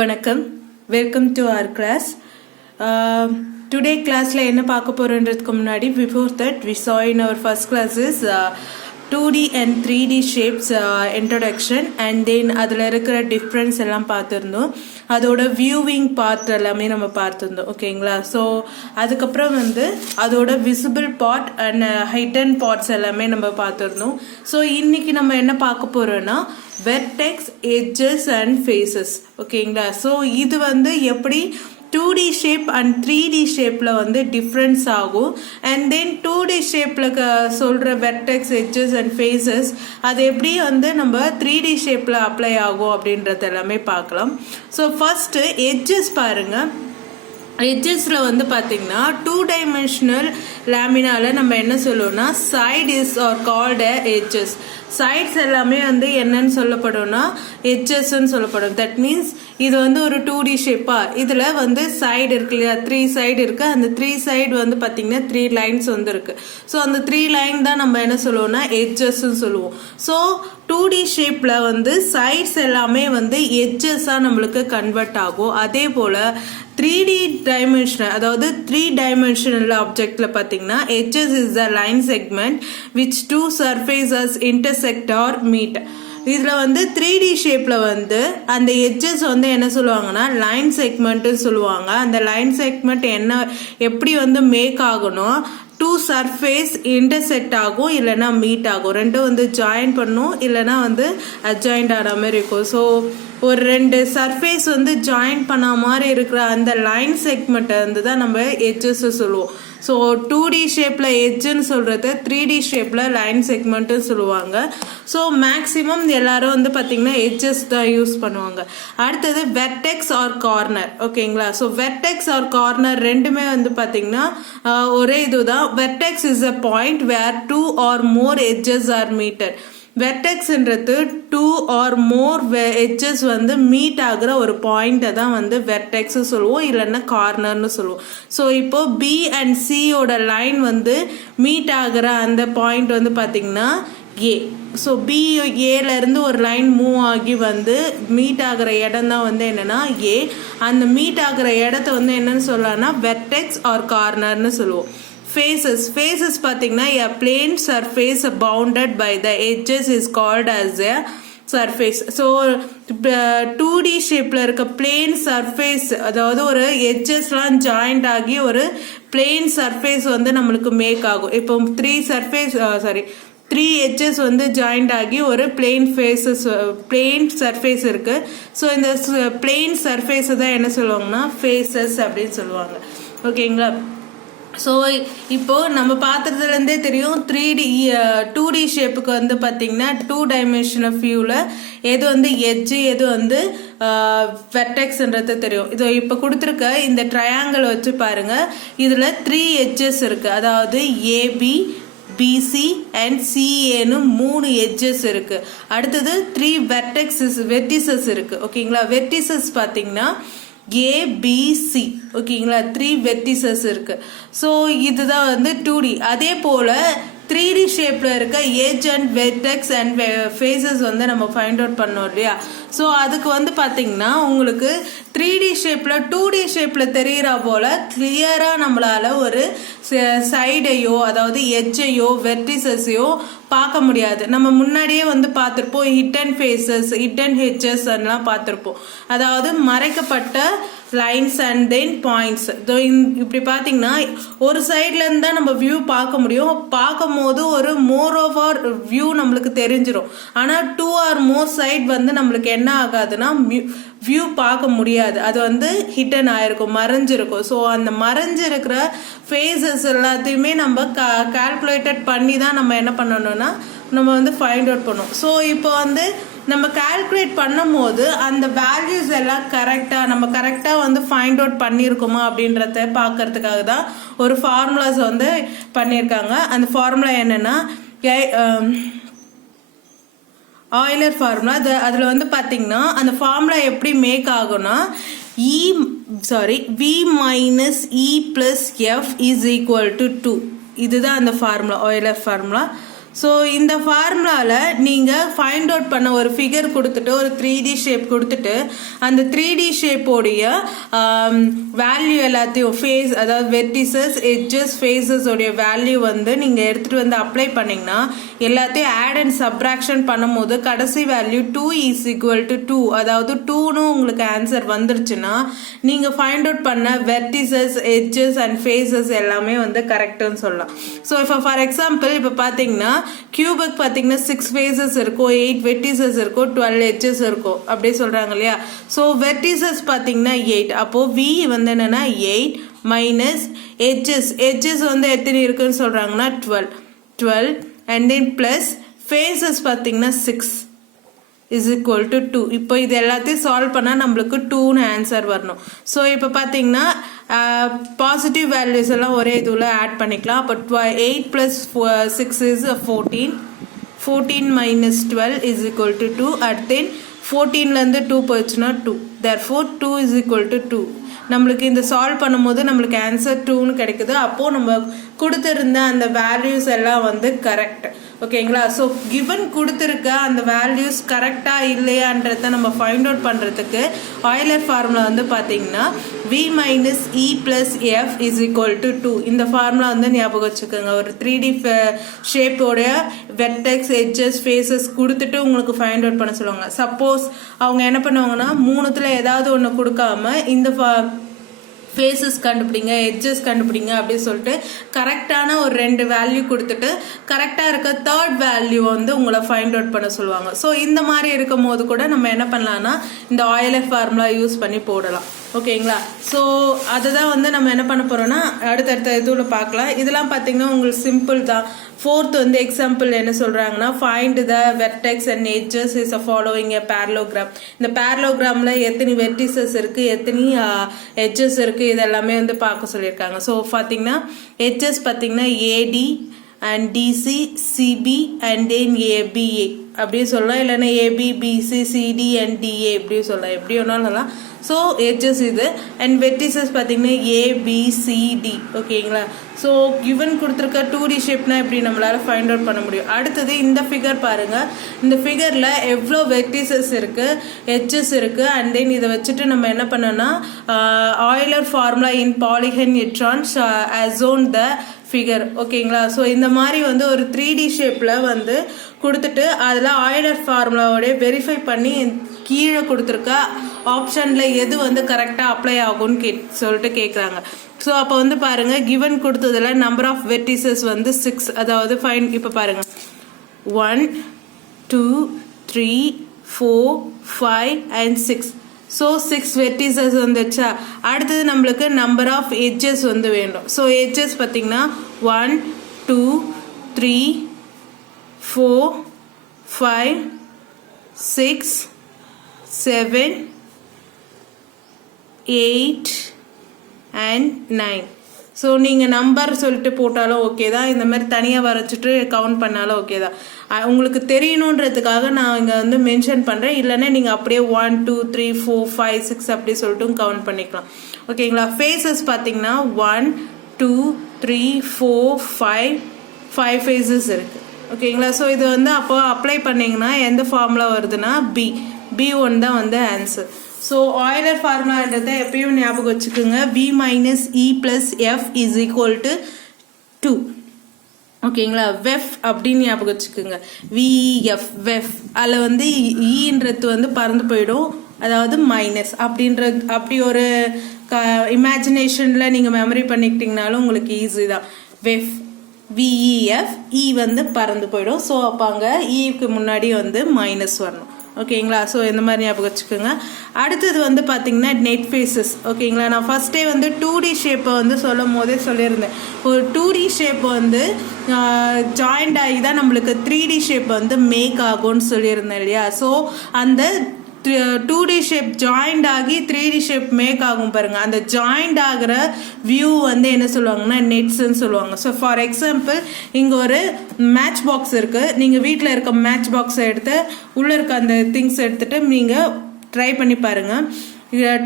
வணக்கம், welcome to our class. Today classல என்ன பார்க்க போறோன்றதுக்கு முன்னாடி before that we saw in our first classes 2D and 3D shapes introduction and then அதில் இருக்கிற difference எல்லாம் பார்த்துருந்தோம். அதோட வியூவிங் பார்ட் எல்லாமே நம்ம பார்த்துருந்தோம். ஓகேங்களா? ஸோ அதுக்கப்புறம் அதோட visible part and Hayden parts எல்லாமே நம்ம பார்த்துருந்தோம். ஸோ இன்னைக்கு நம்ம என்ன பார்க்க போறோம்னா வெர்டெக்ஸ், எட்ஜஸ் அண்ட் ஃபேஸஸ். ஓகேங்களா? ஸோ இது எப்படி 2D ஷேப் அண்ட் 3D ஷேப்பில் டிஃப்ரென்ஸ் ஆகும். அண்ட் தென் 2D ஷேப்பில் சொல்கிற வெர்டெக்ஸ், எட்ஜஸ் அண்ட் ஃபேஸஸ் அது எப்படி நம்ம 3D ஷேப்பில் அப்ளை ஆகும் அப்படின்றது எல்லாமே பார்க்கலாம். ஸோ ஃபஸ்ட்டு எட்ஜஸ் பாருங்கள். எட்ஜஸில் பார்த்தீங்கன்னா 2 டைமென்ஷனல் லேமினால நம்ம என்ன சொல்லுவோம்னா side is are called edges. Sides எல்லாமே என்னன்னு சொல்லப்படும்னா எட்ஜஸ்ன்னு சொல்லப்படும். தட் மீன்ஸ் இது ஒரு 2D ஷேப்பா. இதில் சைடு இருக்கு இல்லையா, 3 சைடு இருக்கு. அந்த 3 சைடு பார்த்தீங்கன்னா 3 லைன்ஸ் இருக்கு. ஸோ அந்த 3 லைன் தான் நம்ம என்ன சொல்லுவோம்னா எட்ஜஸ்ன்னு சொல்லுவோம். ஸோ 2D ஷேப்பில் சைட்ஸ் எல்லாமே எட்ஜஸாக நம்மளுக்கு கன்வெர்ட் ஆகும். அதே போல் 3D டைமென்ஷனல், அதாவது 3 டைமென்ஷனல் ஆப்ஜெக்டில் பார்த்தீங்கன்னா edges is the line segment which 2 surfaces intersect or meet. இதில் 3D ஷேப்பில் அந்த எட்ஜஸ் என்ன சொல்லுவாங்கன்னா லைன் செக்மெண்ட்டுன்னு சொல்லுவாங்க. அந்த லைன் செக்மெண்ட் எப்படி மேக் ஆகணும், 2 சர்ஃபேஸ் இன்டர்செக்ட் ஆகும், இல்லைனா மீட் ஆகும். ரெண்டும் ஜாயின் பண்ணும், இல்லைனா அட்ஜாயிண்ட் ஆன மாதிரி இருக்கும். ஸோ ஒரு 2 சர்ஃபேஸ் ஜாயின் பண்ண மாதிரி இருக்கிற அந்த லைன் செக்மெண்ட்டை தான் நம்ம எட்ஜஸ் சொல்லுவோம். ஸோ 2D ஷேப்பில் எட்ஜுன்னு சொல்கிறது, 3D ஷேப்பில் லைன் செக்மெண்ட்டுன்னு சொல்லுவாங்க. ஸோ மேக்ஸிமம் எல்லாரும் பார்த்தீங்கன்னா எட்ஜஸ் தான் யூஸ் பண்ணுவாங்க. அடுத்தது வெர்டெக்ஸ் ஆர் கார்னர். ஓகேங்களா? ஸோ வெர்டெக்ஸ் ஆர் கார்னர் ரெண்டுமே பார்த்தீங்கன்னா ஒரே இதுதான். Vertex is a point where 2 or more edges are meeted. வெர்டெக்ஸ்ன்றது 2 ஆர் மோர் எட்ஜஸ் மீட் ஆகுற ஒரு பாயிண்ட்டை தான் வெர்டெக்ஸ் சொல்லுவோம், இல்லைன்னா கார்னர்னு சொல்லுவோம். ஸோ இப்போ பி அண்ட் சியோட லைன் மீட் ஆகுற அந்த பாயிண்ட் பார்த்தீங்கன்னா ஏ. ஸோ பி ஏலேருந்து ஒரு லைன் மூவ் ஆகி மீட் ஆகிற இடம் தான் என்னன்னா ஏ. அந்த மீட் ஆகிற இடத்த என்னன்னு சொல்லலாம்னா வெர்டெக்ஸ் ஆர் கார்னர்னு சொல்லுவோம். ஃபேஸஸ் பார்த்தீங்கன்னா a plane surface bounded by the edges is called as a surface. So 2D ஷேப்பில் இருக்க பிளேன் சர்ஃபேஸ், அதாவது ஒரு எட்ஜஸ்லாம் ஜாயிண்ட் ஆகி ஒரு பிளேன் சர்ஃபேஸ் நம்மளுக்கு மேக் ஆகும். இப்போ 3 எட்ஜஸ் ஜாயிண்ட் ஆகி ஒரு பிளெயின் சர்ஃபேஸ் இருக்கு. ஸோ இந்த பிளெயின் சர்ஃபேஸை தான் என்ன சொல்லுவாங்கன்னா ஃபேஸஸ் அப்படின்னு சொல்லுவாங்க. ஓகேங்களா? ஸோ இப்போ நம்ம பார்த்ததுலேருந்தே தெரியும் 2D ஷேப்புக்கு பார்த்தீங்கன்னா 2 டைமென்ஷனல் வியூவில் எது எட்ஜு, எது வெர்டெக்ஸ்ன்றது தெரியும். இது இப்போ கொடுத்துருக்க இந்த ட்ரையாங்கிள் வச்சு பாருங்க. இதில் 3 எட்ஜஸ் இருக்கு. அதாவது ஏபி, பிசி அண்ட் சிஏன்னு 3 எட்ஜஸ் இருக்கு. அடுத்தது 3 வெர்டிசஸ் இருக்கு. ஓகேங்களா? வெர்டிசஸ் பார்த்தீங்கன்னா ஏபிசி. ஓகேங்களா? 3 வெர்டிசஸ் இருக்கு. ஸோ இதுதான் 2D. அதே போல 3D ஷேப்பில் இருக்க edge and vertex and faces நம்ம ஃபைண்ட் அவுட் பண்ணோம் இல்லையா? ஸோ அதுக்கு பார்த்தீங்கன்னா உங்களுக்கு 3D ஷேப்பில் 2D ஷேப்பில் தெரிகிற போல் கிளியராக நம்மளால் ஒரு சைடையோ, அதாவது எட்ஜையோ வெர்டிசஸையோ பார்க்க முடியாது. நம்ம முன்னாடியே பார்த்துருப்போம் ஹிட்டன் ஃபேஸஸ், ஹிட்டன் எட்ஜஸ் எல்லாம் பார்த்துருப்போம். அதாவது மறைக்கப்பட்ட லைன்ஸ் அண்ட் தென் பாயிண்ட்ஸ். இப்படி பார்த்தீங்கன்னா ஒரு சைட்லேருந்து தான் நம்ம வியூ பார்க்க முடியும். பார்க்கும் போது ஒரு மோர் ஆஃப் ஆர் வியூ நம்மளுக்கு தெரிஞ்சிடும். ஆனால் 2 ஆர் மோர் சைட் நம்மளுக்கு என்ன ஆகாதுன்னா வியூ பார்க்க முடியாது. அது ஹிட்டன் ஆயிருக்கும், மறைஞ்சிருக்கும். ஸோ அந்த மறைஞ்சிருக்கிற ஃபேஸஸ் எல்லாத்தையுமே நம்ம கால்குலேட்டட் பண்ணி தான் நம்ம என்ன பண்ணணும்னா நம்ம ஃபைண்ட் அவுட் பண்ணுவோம். ஸோ இப்போ நம்ம கால்குலேட் பண்ணும் போது அந்த வேல்யூஸ் எல்லாம் கரெக்டாக ஃபைண்ட் அவுட் பண்ணியிருக்குமா அப்படின்றத பார்க்கறதுக்காக தான் ஒரு ஃபார்முலாஸ் பண்ணியிருக்காங்க. அந்த ஃபார்முலா என்னன்னா ஆயிலர் ஃபார்முலா. அதில் பார்த்தீங்கன்னா அந்த ஃபார்முலா எப்படி மேக் ஆகும்னா V minus E plus F is equal to 2. இதுதான் அந்த ஃபார்முலா, ஆயிலர் ஃபார்முலா. ஸோ இந்த ஃபார்முலாவில் நீங்கள் ஃபைண்ட் அவுட் பண்ண ஒரு ஃபிகர் கொடுத்துட்டு ஒரு 3D ஷேப் கொடுத்துட்டு அந்த 3D ஷேப்போடைய வேல்யூ எல்லாத்தையும் ஃபேஸ் அதாவது வெர்டிசஸ் எட்ஜஸ் ஃபேஸஸ் உடைய வேல்யூ வந்து நீங்கள் எடுத்துகிட்டு வந்து அப்ளை பண்ணிங்கன்னா எல்லாத்தையும் ஆட் அண்ட் சப்ராக்ஷன் பண்ணும்போது கடைசி வேல்யூ 2 இஸ் ஈக்குவல் டு 2 அதாவது 2ன்னு உங்களுக்கு ஆன்சர் வந்துருச்சுன்னா நீங்கள் ஃபைண்ட் அவுட் பண்ண வெர்டிசஸ் எட்ஜஸ் அண்ட் ஃபேஸஸ் எல்லாமே வந்து கரெக்டுன்னு சொல்லலாம். ஸோ இப்போ ஃபார் எக்ஸாம்பிள் இப்போ பார்த்தீங்கன்னா கியூபுக்கு பார்த்தீங்கன்னா 6 ஃபேஸஸ் இருக்கும், 8 வெர்டிசஸ் இருக்கும், 12 எட்ஜஸ் இருக்கும் அப்படியே சொல்கிறாங்க இல்லையா. ஸோ வெர்டிசஸ் பார்த்தீங்கன்னா 8, அப்போது வி வந்து என்னென்னா 8 மைனஸ் எட்ஜஸ் வந்து எத்தனை இருக்குன்னு சொல்கிறாங்கன்னா 12 அண்ட் தென் ப்ளஸ் ஃபேஸஸ் பார்த்தீங்கன்னா 6 இஸ் ஈக்குவல் டு 2. இப்போ இது எல்லாத்தையும் சால்வ் பண்ணால் நம்மளுக்கு 2ன்னு ஆன்சர் வரணும். ஸோ இப்போ பார்த்தீங்கன்னா பாசிட்டிவ் வேல்யூஸ் எல்லாம் ஒரே இதுவில் ஆட் பண்ணிக்கலாம். அப்போ 8 + 6 is 14 minus 12 is equal to 2. At then 14லேருந்து 2 போயிடுச்சுன்னா 2. therefore 2 is equal to 2. நம்மளுக்கு இந்த சால்வ் பண்ணும்போது நம்மளுக்கு ஆன்சர் 2ன்னு கிடைக்குது. அப்போது நம்ம கொடுத்துருந்த அந்த வேல்யூஸ் எல்லாம் வந்து கரெக்ட். ஓகேங்களா. ஸோ கிவன் கொடுத்துருக்க அந்த வேல்யூஸ் கரெக்டாக இல்லையான்றத நம்ம ஃபைண்ட் அவுட் பண்ணுறதுக்கு ஆயிலர் ஃபார்முலா வந்து பார்த்தீங்கன்னா v minus E plus F is equal to 2. இந்த ஃபார்முலா வந்து ஞாபகம் வச்சுக்கோங்க. ஒரு 3D ஷேப்போடைய வெர்டெக்ஸ் எட்ஜஸ் ஃபேஸஸ் கொடுத்துட்டு உங்களுக்கு ஃபைண்ட் அவுட் பண்ண சொல்லுவாங்க. சப்போஸ் அவங்க என்ன பண்ணுவாங்கன்னா 3த்துல ஏதாவது ஒன்று கொடுக்காம இந்த ஃபேஸஸ் கண்டுபிடிங்க எட்ஜஸ் கண்டுபிடிங்க அப்படின்னு சொல்லிட்டு கரெக்டான ஒரு 2 வேல்யூ கொடுத்துட்டு கரெக்டாக இருக்க 3rd வேல்யூ வந்து உங்களை ஃபைண்ட் அவுட் பண்ண சொல்லுவாங்க. ஸோ இந்த மாதிரி இருக்கும் போது கூட நம்ம என்ன பண்ணலாம்னா இந்த ஆயிலர் ஃபார்முலா யூஸ் பண்ணி போடலாம். ஓகேங்களா. ஸோ அதுதான் வந்து நம்ம என்ன பண்ண போகிறோம்னா அடுத்தடுத்த இதில் பார்க்கலாம். இதெல்லாம் பார்த்தீங்கன்னா உங்களுக்கு சிம்பிள் தான். 4th வந்து எக்ஸாம்பிள் என்ன சொல்கிறாங்கன்னா find the vertex and edges is a following a parallelogram. இந்த பேரலோகிராமில் எத்தனை வெர்டிசஸ் இருக்குது எத்தனை எட்ஜஸ் இருக்குது இதெல்லாமே வந்து பார்க்க சொல்லியிருக்காங்க. ஸோ பார்த்தீங்கன்னா எட்ஜஸ் பார்த்தீங்கன்னா AD and DC CB and then ABA அப்படியே சொல்லலாம். இல்லைன்னா AB BC CD and DA இப்படியும் சொல்லலாம். எப்படி வேணாலும் சொல்லலாம். ஸோ எட்ஜஸ் இது அண்ட் வெர்டிசஸ் பார்த்தீங்கன்னா ஏபிசிடி. ஓகேங்களா. ஸோ கிவன் கொடுத்துருக்க 2D ஷேப்னா எப்படி நம்மளால் ஃபைண்ட் அவுட் பண்ண முடியும். அடுத்தது இந்த ஃபிகர் பாருங்கள். இந்த ஃபிகரில் எவ்வளோ வெர்டிசஸ் இருக்குது எட்ஜஸ் இருக்குது அண்ட் தென் இதை வச்சுட்டு நம்ம என்ன பண்ணோன்னா Euler formula in polyhedrons as shown the figure. ஓகேங்களா. ஸோ இந்த மாதிரி வந்து ஒரு 3D ஷேப்பில் வந்து கொடுத்துட்டு அதில் ஆயிலர் ஃபார்முலாவோடைய வெரிஃபை பண்ணி கீழே கொடுத்துருக்க ஆப்ஷனில் எது வந்து கரெக்டாக அப்ளை ஆகும்னு சொல்லிட்டு கேட்குறாங்க. ஸோ அப்போ வந்து பாருங்கள் கிவன் கொடுத்ததில் நம்பர் ஆஃப் வெர்டிசஸ் வந்து 6. அதாவது ஃபைன் இப்போ பாருங்கள் 1 2 3 4 5 and 6. ஸோ 6 வெர்டிசஸ் வந்துச்சா. அடுத்தது நம்மளுக்கு நம்பர் ஆஃப் எட்ஜஸ் வந்து வேண்டும். ஸோ எட்ஜஸ் பார்த்தீங்கன்னா 1 2 3 4 5 6 7 8 and 9. ஸோ நீங்கள் நம்பர் சொல்லிட்டு போட்டாலும் ஓகே தான். இந்த மாதிரி தனியாக வரைச்சிட்டு கவுண்ட் பண்ணாலும் ஓகே தான். உங்களுக்கு தெரியணுன்றதுக்காக நான் இங்கே வந்து மென்ஷன் பண்ணுறேன். இல்லைன்னா நீங்கள் அப்படியே 1 2 3 4 5 6 அப்படி சொல்லிட்டு கவுண்ட் பண்ணிக்கலாம். ஓகேங்களா. ஃபேஸஸ் பார்த்தீங்கன்னா 1 2 3 4 5 ஃபேஸஸ் இருக்குது. ஓகேங்களா. ஸோ இது வந்து அப்போ அப்ளை பண்ணிங்கன்னா எந்த ஃபார்முலா வருதுன்னா B1 தான் வந்து ஆன்சர். ஸோ ஆயிலர் ஃபார்முலான்றதை எப்பயும் ஞாபகம் வச்சுக்கோங்க. v minus E plus F is equal to 2. ஓகேங்களா. வெஃப் அப்படின்னு ஞாபகம் வச்சுக்கோங்க. விஎஃப் வெஃப் அதில் வந்து ஈன்றது வந்து பறந்து போயிடும். அதாவது மைனஸ் அப்படி ஒரு இமேஜினேஷனில் நீங்கள் மெமரி பண்ணிக்கிட்டிங்கனாலும் உங்களுக்கு ஈஸி தான். வெஃப் விஇஎஃப் இ வந்து பறந்து போயிடும். ஸோ அப்போ அங்கே ஈக்கு முன்னாடி வந்து மைனஸ் வரணும். ஓகேங்களா. ஸோ இந்த மாதிரி ஞாபகம் வச்சுக்கோங்க. அடுத்தது வந்து பார்த்தீங்கன்னா நெட் ஃபேஸஸ். ஓகேங்களா. நான் ஃபஸ்ட்டே வந்து 2D ஷேப்பை வந்து சொல்லும் போதே சொல்லியிருந்தேன். ஒரு 2D ஷேப் வந்து ஜாயிண்ட் ஆகி தான் நம்மளுக்கு 3D ஷேப் வந்து மேக் ஆகும்னு சொல்லியிருந்தேன் இல்லையா. ஸோ அந்த 2D ஷேப் ஜாயிண்ட் ஆகி 3D ஷேப் மேக் ஆகும் பாருங்க. அந்த ஜாயிண்ட் ஆகிற வியூ வந்து என்ன சொல்லுவாங்கன்னா நெட்ஸ்ன்னு சொல்லுவாங்க. ஸோ ஃபார் எக்ஸாம்பிள் இங்கே ஒரு மேட்ச் பாக்ஸ் இருக்குது. நீங்கள் வீட்டில் இருக்க மேட்ச் பாக்ஸை எடுத்து உள்ளே இருக்க அந்த திங்ஸ் எடுத்துகிட்டு நீங்கள் ட்ரை பண்ணி பாருங்கள்.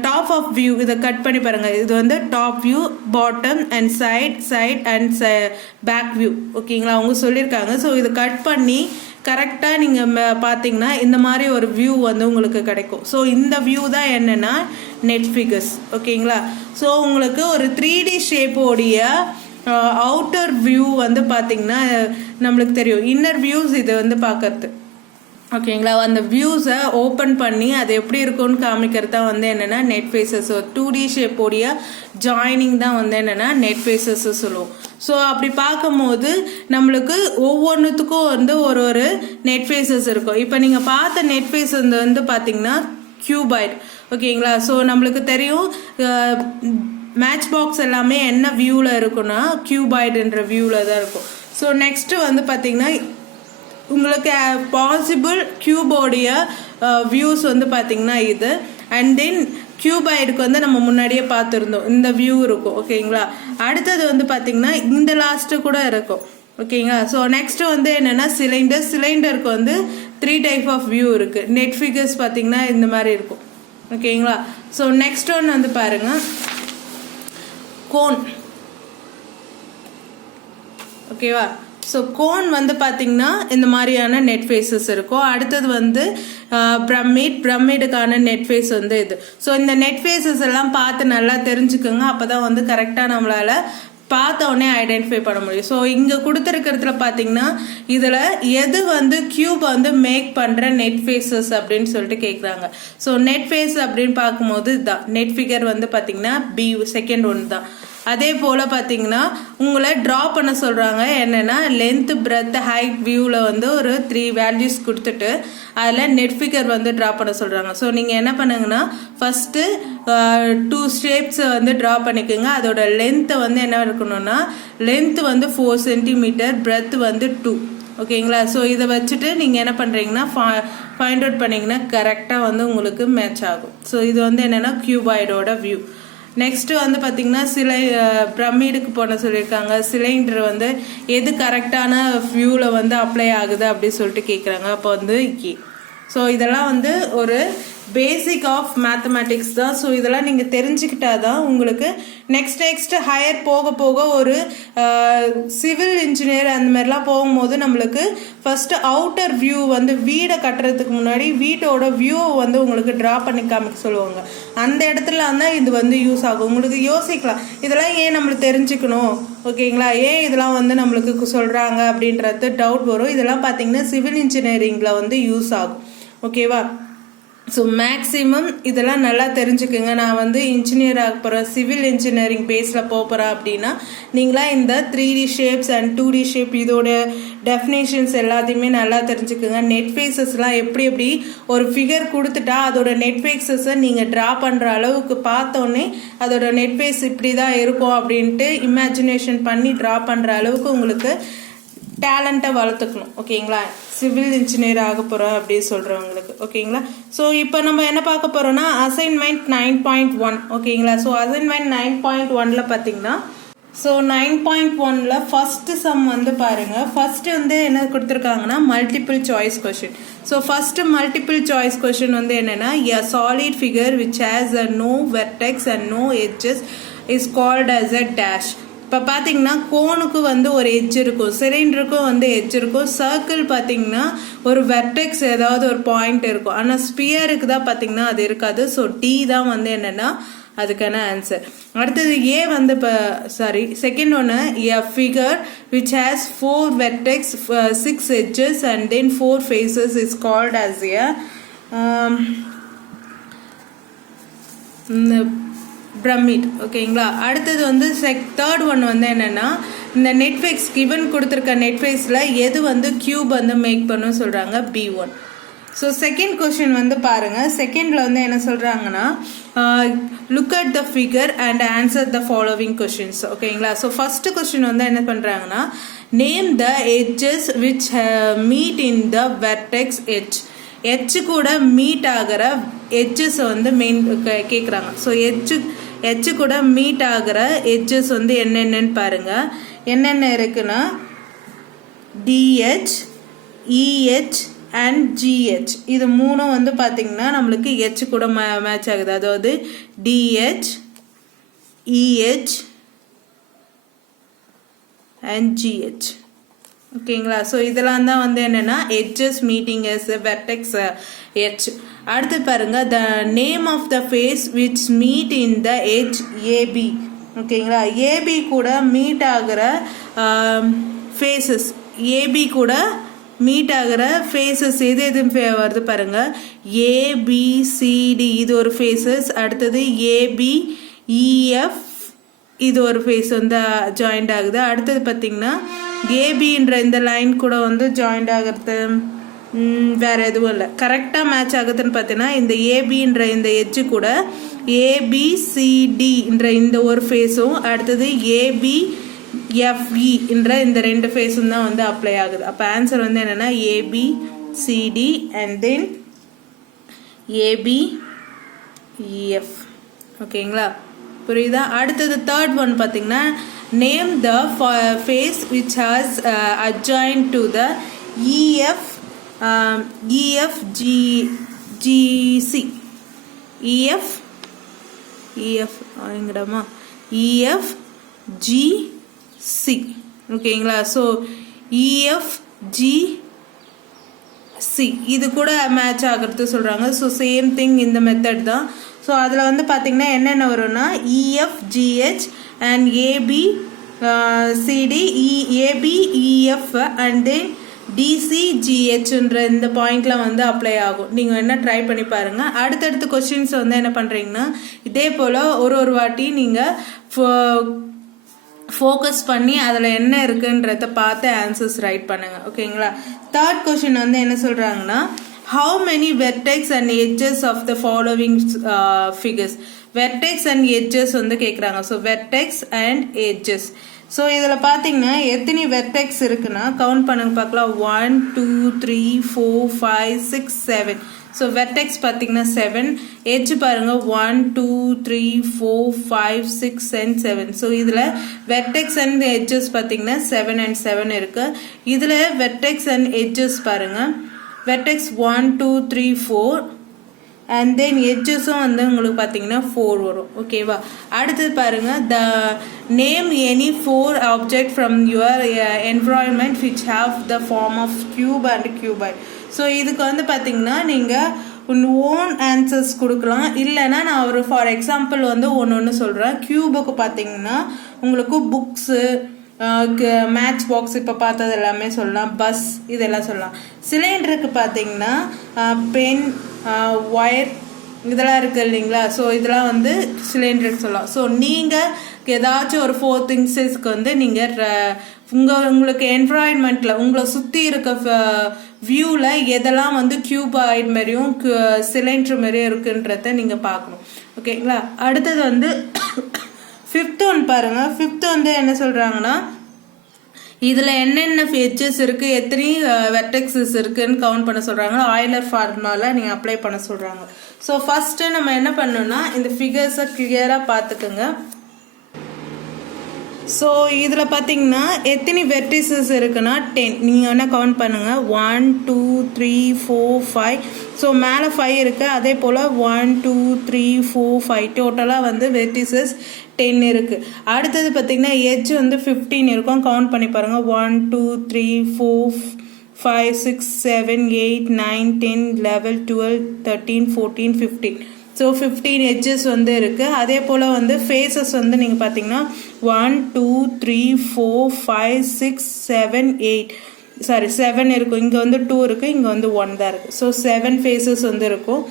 டாப் ஆஃப் வியூ இதை கட் பண்ணி பாருங்கள். இது வந்து top view, bottom and side and back view. ஓகேங்களா, அவங்க சொல்லியிருக்காங்க. ஸோ இதை கட் பண்ணி கரெக்டாக நீங்கள் பார்த்தீங்கன்னா இந்த மாதிரி ஒரு வியூ வந்து உங்களுக்கு கிடைக்கும். ஸோ இந்த வியூ தான் என்னென்னா நெட் ஃபிகர்ஸ். ஓகேங்களா, ஸோ உங்களுக்கு ஒரு 3D ஷேப்போடைய அவுட்டர் வியூ வந்து பார்த்திங்கன்னா நம்மளுக்கு தெரியும். இன்னர் வியூஸ் இது வந்து பார்க்கறது. ஓகேங்களா, அந்த வியூஸை ஓப்பன் பண்ணி அது எப்படி இருக்கும்னு காமிக்கிறது தான் வந்து என்னென்னா நெட் ஃபேஸஸ். 2D ஷேப்போடைய ஜாயினிங் தான் வந்து என்னென்னா நெட் ஃபேஸஸ் சொல்லுவோம். ஸோ அப்படி பார்க்கும்போது நம்மளுக்கு ஒவ்வொன்றுத்துக்கும் வந்து ஒரு நெட் ஃபேஸஸ் இருக்கும். இப்போ நீங்கள் பார்த்த நெட் ஃபேஸ் வந்து பார்த்தீங்கன்னா கியூபாய்டு. ஓகேங்களா, ஸோ நம்மளுக்கு தெரியும் மேட்ச் பாக்ஸ் எல்லாமே என்ன வியூவில் இருக்குன்னா கியூபாய்டுன்ற வியூவில் தான் இருக்கும். ஸோ நெக்ஸ்ட்டு வந்து பார்த்தீங்கன்னா உங்களுக்கு பாசிபிள் கியூபோடைய வியூஸ் வந்து பார்த்தீங்கன்னா இது. அண்ட் தென் கியூபாய்டுக்கு வந்து நம்ம முன்னாடியே பார்த்துருந்தோம், இந்த வியூ இருக்கும். ஓகேங்களா, அடுத்தது வந்து பார்த்தீங்கன்னா இந்த லாஸ்ட்டு கூட இருக்கும். ஓகேங்களா, ஸோ நெக்ஸ்ட்டு வந்து என்னென்னா சிலிண்டருக்கு வந்து 3 டைப் ஆஃப் வியூ இருக்குது. நெட் ஃபிகர்ஸ் பார்த்தீங்கன்னா இந்த மாதிரி இருக்கும். ஓகேங்களா, ஸோ நெக்ஸ்ட் ஒன் வந்து பாருங்கள் கோன். ஓகேவா, ஸோ கோன் வந்து பார்த்திங்கன்னா இந்த மாதிரியான நெட் ஃபேஸஸ் இருக்கும். அடுத்தது வந்து பிரமிடுக்கான நெட் ஃபேஸ் வந்து இது. ஸோ இந்த நெட் ஃபேஸஸ் எல்லாம் பார்த்து நல்லா தெரிஞ்சுக்கோங்க. அப்போ தான் வந்து கரெக்டாக நம்மளால் பார்த்தோன்னே ஐடென்டிஃபை பண்ண முடியும். ஸோ இங்கே கொடுத்துருக்கிறதுல பார்த்தீங்கன்னா இதில் எது வந்து கியூப் வந்து மேக் பண்ணுற நெட் ஃபேஸஸ் அப்படின்னு சொல்லிட்டு கேட்குறாங்க. ஸோ நெட் ஃபேஸ் அப்படின்னு பார்க்கும்போது இதுதான் நெட் ஃபிகர் வந்து பார்த்தீங்கன்னா பி செகண்ட் ஒன் தான். அதே போல் பார்த்தீங்கன்னா உங்களை ட்ரா பண்ண சொல்கிறாங்க. என்னென்னா லென்த், பிரெத், ஹைட் வியூவில் வந்து ஒரு 3 வேல்யூஸ் கொடுத்துட்டு அதில் நெட் ஃபிகர் வந்து ட்ரா பண்ண சொல்கிறாங்க. ஸோ நீங்கள் என்ன பண்ணுங்கன்னா ஃபஸ்ட்டு 2 ஷேப்ஸை வந்து ட்ரா பண்ணிக்கோங்க. அதோட லென்த்தை வந்து என்ன இருக்கணும்னா லென்த் வந்து 4 சென்டிமீட்டர், பிரெத் வந்து 2. ஓகேங்களா, ஸோ இதை வச்சுட்டு நீங்கள் என்ன பண்ணுறீங்கன்னா ஃபைண்ட் அவுட் பண்ணிங்கன்னா கரெக்டாக வந்து உங்களுக்கு மேட்ச் ஆகும். ஸோ இது வந்து என்னென்னா கியூபாய்டோட வியூ. நெக்ஸ்ட்டு வந்து பார்த்திங்கன்னா பிரமிடுக்கு போன சொல்லியிருக்காங்க. சிலிண்டர் வந்து எது கரெக்டான வியூவில் வந்து அப்ளை ஆகுது அப்படின்னு சொல்லிட்டு கேட்குறாங்க. அப்போ வந்து ஸோ இதெல்லாம் வந்து ஒரு பேசிக் ஆஃப் மேத்தமேட்டிக்ஸ் தான். ஸோ இதெல்லாம் நீங்கள் தெரிஞ்சுக்கிட்டா தான் உங்களுக்கு நெக்ஸ்ட் ஹையர் போக போக ஒரு சிவில் இன்ஜினியர் அந்த மாதிரிலாம் போகும்போது நம்மளுக்கு ஃபஸ்ட்டு அவுட்டர் வியூ வந்து வீடை கட்டுறதுக்கு முன்னாடி வீட்டோட வியூவை வந்து உங்களுக்கு ட்ரா பண்ணி காமிக்க சொல்லுவாங்க. அந்த இடத்துல தான் இது வந்து யூஸ் ஆகும். உங்களுக்கு யோசிக்கலாம் இதெல்லாம் ஏன் நம்மளுக்கு தெரிஞ்சுக்கணும், ஓகேங்களா, ஏன் இதெல்லாம் வந்து நம்மளுக்கு சொல்கிறாங்க அப்படின்றது டவுட் வரும். இதெல்லாம் பார்த்தீங்கன்னா சிவில் இன்ஜினியரிங்கில் வந்து யூஸ் ஆகும். ஓகேவா, ஸோ மேக்ஸிமம் இதெல்லாம் நல்லா தெரிஞ்சுக்குங்க. நான் வந்து இன்ஜினியர் ஆக போகிறேன், சிவில் இன்ஜினியரிங் பேஸில் போகிறேன் அப்படின்னா நீங்களாம் இந்த 3D shapes and 2D shape இதோட டெஃபினேஷன்ஸ் எல்லாத்தையுமே நல்லா தெரிஞ்சுக்குங்க. நெட் ஃபேஸஸ்லாம் எப்படி ஒரு ஃபிகர் கொடுத்துட்டா அதோட நெட் ஃபேஸஸை நீங்கள் ட்ரா பண்ணுற அளவுக்கு பார்த்தோன்னே அதோட நெட் ஃபேஸ் இப்படி தான் இருக்கும் அப்படின்ட்டு இமேஜினேஷன் பண்ணி ட்ரா பண்ணுற அளவுக்கு உங்களுக்கு டேலண்ட்டை வளர்த்துக்கணும். ஓகேங்களா, சிவில் இன்ஜினியர் ஆக போகிறோம் அப்படின்னு சொல்கிறவங்களுக்கு. ஓகேங்களா, ஸோ இப்போ நம்ம என்ன பார்க்க போகிறோம்னா அசைன்மெண்ட் 9.1. ஓகேங்களா, ஸோ அசைன்மெண்ட் 9.1ல் பார்த்தீங்கன்னா ஸோ 9.1ல் ஃபஸ்ட்டு சம் வந்து பாருங்கள். ஃபஸ்ட்டு வந்து என்ன கொடுத்துருக்காங்கன்னா multiple choice question. So first multiple choice question வந்து என்னென்னா a solid figure which has a no vertex and no edges is called as a dash. இப்போ பார்த்தீங்கன்னா கோனுக்கு வந்து ஒரு எட்ஜ் இருக்கும், சிலிண்டருக்கும் வந்து எட்ஜ் இருக்கும், சர்க்கிள் பார்த்தீங்கன்னா ஒரு வெர்டெக்ஸ் ஏதாவது ஒரு பாயிண்ட் இருக்கும். ஆனால் ஸ்பியருக்கு தான் பார்த்தீங்கன்னா அது இருக்காது. ஸோ டி தான் வந்து என்னென்னா அதுக்கான ஆன்சர். அடுத்தது ஏ வந்து இப்போ செகண்ட் ஒன்று a figure which has 4 vertex 6 edges and then 4 faces is called as a pyramid. ஓகேங்களா, அடுத்தது வந்து தேர்ட் ஒன் வந்து என்னென்னா இந்த நெட்ஃபேஸ் கிவன் கொடுத்துருக்க நெட்ஃபேஸில் எது வந்து கியூப் வந்து மேக் பண்ணுன்னு சொல்கிறாங்க B1. ஸோ செகண்ட் கொஷின் வந்து பாருங்கள். செகண்டில் வந்து என்ன சொல்கிறாங்கன்னா look at the figure and answer the following questions. ஓகேங்களா, ஸோ ஃபஸ்ட்டு கொஷின் வந்து என்ன பண்ணுறாங்கன்னா name the edges which meet in the vertex edge. Edge கூட மீட் ஆகிற எட்ஜஸ் வந்து மெயின் கேட்குறாங்க. ஸோ எட்ஜு கூட மீட் ஆகிற எட்ஜஸ் வந்து என்னென்னு பாருங்கள். என்னென்ன இருக்குன்னா DH, EH அண்ட் GH. இது மூணும் வந்து பார்த்தீங்கன்னா நம்மளுக்கு H கூட மேட்ச் ஆகுது. அதாவது DH, EH and GH. ஓகேங்களா? ஸோ இதெல்லாம் தான் வந்து என்னென்னா edges meeting as a vertex H. அடுத்து பாருங்க, the name of the face which meet in the edge AB. ஓகேங்களா? AB கூட மீட் ஆகிற ஃபேஸஸ், AB கூட மீட் ஆகிற ஃபேஸஸ் எது எது வருது பாருங்க. ABCD இது ஒரு ஃபேஸஸ். அடுத்தது ABEF இது ஒரு ஃபேஸ் வந்து ஜாயிண்ட் ஆகுது. அடுத்தது பார்த்தீங்கன்னா ஏபின்ற இந்த லைன் கூட வந்து ஜாயிண்ட் ஆகிறது வேறு எதுவும் இல்லை. கரெக்டாக மேட்ச் ஆகுதுன்னு பார்த்தீங்கன்னா இந்த ஏபின்ற இந்த எட்ஜு கூட ஏபிசிடின்ற இந்த ஒரு ஃபேஸும் அடுத்தது ஏபிஎஃப்இன்ற இந்த ரெண்டு ஃபேஸும் தான் வந்து அப்ளை ஆகுது. அப்போ ஆன்சர் வந்து என்னென்னா ஏபிசிடி அண்ட் தென் ஏபிஇஎஃப். ஓகேங்களா? புரியுதா? அடுத்தது தேர்ட் ஒன் பார்த்தீங்கன்னா name the face which has adjoint to the EFGC. எங்கடமா EFGC. ஓகேங்களா? ஸோ EFGC இது கூட மேட்ச் ஆகிறது சொல்கிறாங்க. ஸோ சேம் திங் இந்த மெத்தட் தான். ஸோ அதில் வந்து பார்த்திங்கன்னா என்னென்ன வரும்னா EFGH and ABCD, ABEF and then DCGHன்ற இந்த பாயிண்டில் வந்து அப்ளை ஆகும். நீங்கள் என்ன ட்ரை பண்ணி பாருங்கள். அடுத்தடுத்த கொஸ்டின்ஸ் வந்து என்ன பண்ணுறீங்கன்னா இதே போல் ஒரு வாட்டி நீங்கள் ஃபோக்கஸ் பண்ணி அதில் என்ன இருக்குன்றத பார்த்து ஆன்சர்ஸ் ரைட் பண்ணுங்கள். ஓகேங்களா? தேர்ட் கொஸ்டின் வந்து என்ன சொல்கிறாங்கன்னா how many vertex and edges of the following figures. vertex and edges வந்து கேட்குறாங்க. So vertex and edges. So இதில் பார்த்தீங்கன்னா எத்தனை வெர்டெக்ஸ் இருக்குன்னா கவுண்ட் பண்ணுங்க பார்க்கலாம். 1 2 3 4 5 6 7. ஸோ வெர்டெக்ஸ் பார்த்தீங்கன்னா 7. எட்ஜ் பாருங்கள் 1 2 3 4 5 6 and 7. ஸோ இதில் வெர்டெக்ஸ் அண்ட் எட்ஜஸ் பார்த்தீங்கன்னா 7 and 7 இருக்குது. இதில் வெர்டெக்ஸ் அண்ட் எட்ஜஸ் பாருங்கள் vertex 1 2 3 4 and then edgesம் வந்து உங்களுக்கு பார்த்தீங்கன்னா 4 வரும். ஓகேவா? அடுத்தது பாருங்க, the name any 4 object from your environment which have the form of cube and cuboid. So இதுக்கு வந்து பார்த்தீங்கன்னா நீங்கள் ஓன் ஆன்சர்ஸ் கொடுக்கலாம். இல்லைன்னா நான் ஒரு ஃபார் எக்ஸாம்பிள் வந்து ஒன்று சொல்கிறேன். கியூபுக்கு பார்த்தீங்கன்னா உங்களுக்கு புக்ஸு, மேட்ச் பாக்ஸ் இப்போ பார்த்தது எல்லாமே சொல்லலாம், பஸ் இதெல்லாம் சொல்லலாம். சிலிண்டருக்கு பார்த்தீங்கன்னா பென், ஒயர் இதெல்லாம் இருக்குது இல்லைங்களா? ஸோ இதெல்லாம் வந்து சிலிண்டருக்கு சொல்லலாம். ஸோ நீங்கள் ஏதாச்சும் ஒரு 4 திங்ஸஸ்க்கு வந்து நீங்கள் உங்களுக்கு என்விரான்மெண்ட்டில் உங்களை சுற்றி இருக்க வியூவில் எதெல்லாம் வந்து கியூபாய்ட் மாதிரியும் சிலிண்டர் மாதிரியும் இருக்குன்றத நீங்கள் பார்க்கணும். ஓகேங்களா? அடுத்தது வந்து ஃபிஃப்த் ஒன் பாருங்கள். ஃபிஃப்த் வந்து என்ன சொல்கிறாங்கன்னா இதில் என்னென்ன எட்ஜஸ் இருக்குது, எத்தனை வெர்டெக்ஸஸ் இருக்குதுன்னு கவுண்ட் பண்ண சொல்கிறாங்க. ஆயிலர் ஃபார்முலாவில் நீங்கள் அப்ளை பண்ண சொல்கிறாங்க. ஸோ ஃபஸ்ட்டு நம்ம என்ன பண்ணணும்னா இந்த ஃபிகர்ஸை கிளியராக பார்த்துக்குங்க. ஸோ இதில் பார்த்தீங்கன்னா எத்தனை வெர்டிசஸ் இருக்குன்னா 10. நீங்கள் வேணால் கவுண்ட் பண்ணுங்கள். 1 2 3 4 5. ஸோ மேலே 5 இருக்குது. அதே போல் 1 2 3 4 5 டோட்டலாக வந்து வெர்டிசஸ் 10 இருக்குது. அடுத்தது பார்த்தீங்கன்னா எட்ஜ் வந்து 15 இருக்கும். கவுண்ட் பண்ணி பாருங்கள். 1 2 3 4 5 6 7 8 9 10 11 12 13 14 15. ஸோ 15 எட்ஜஸ் வந்து இருக்குது. அதே போல் வந்து ஃபேஸஸ் வந்து நீங்கள் பார்த்தீங்கன்னா 1 2 3 4 5 6 7 8 7 இருக்கும். இங்கே வந்து 2 இருக்குது, இங்கே வந்து 1 தான் இருக்குது. ஸோ 7 ஃபேஸஸ் வந்து இருக்கும்.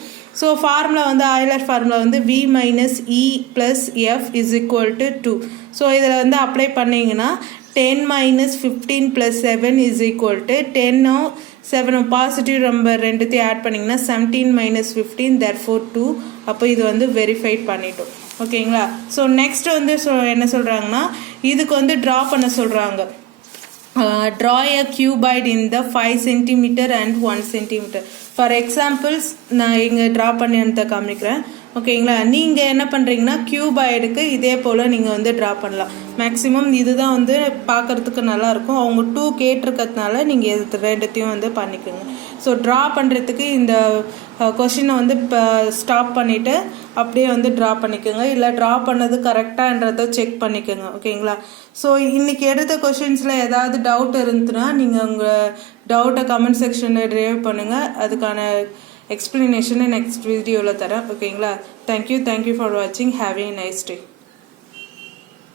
ஸோ ஃபார்முலா வந்து ஆயிலர் ஃபார்முலா வந்து V minus E plus F is equal to 2. So இதில் வந்து அப்ளை பண்ணிங்கன்னா 10 minus 15 plus 7 is equal to 10 7 positive number ரெண்டுத்தையும் ஆட் பண்ணிங்கன்னா 17 மைனஸ் 15 therefore 2. அப்போ இது வந்து வெரிஃபைட் பண்ணிட்டோம். ஓகேங்களா? ஸோ நெக்ஸ்ட் வந்து என்ன சொல்கிறாங்கன்னா இதுக்கு வந்து ட்ரா பண்ண சொல்கிறாங்க. draw a cuboid in the 5 cm and 1 cm. For examples நான் இங்கே ட்ரா பண்ணி அந்த காமிக்கிறேன். ஓகேங்களா. நீங்கள் என்ன பண்ணுறீங்கன்னா கியூபாய்டுக்கு இதே போல் நீங்கள் வந்து ட்ரா பண்ணலாம். மேக்ஸிமம் இதுதான் வந்து பார்க்குறதுக்கு நல்லாயிருக்கும். அவங்க 2 கேட்டிருக்கிறதுனால நீங்கள் இது ரெண்டுத்தையும் வந்து பண்ணிக்கோங்க. ஸோ ட்ரா பண்ணுறதுக்கு இந்த கொஷினை வந்து இப்போ ஸ்டாப் பண்ணிவிட்டு அப்படியே வந்து ட்ரா பண்ணிக்கோங்க. இல்லை ட்ரா பண்ணது கரெக்டான்றதை செக் பண்ணிக்கோங்க. ஓகேங்களா. ஸோ இன்றைக்கி எடுத்த கொஷின்ஸில் ஏதாவது டவுட் இருந்துச்சுன்னா நீங்கள் உங்கள் டவுட்டை கமெண்ட் செக்ஷனில் ட்ரைவ் பண்ணுங்கள். அதுக்கான எக்ஸ்ப்ளனேஷனை நெக்ஸ்ட் வீடியோவில் தரேன். ஓகேங்களா. தேங்க்யூ ஃபார் வாட்சிங். Having nice day.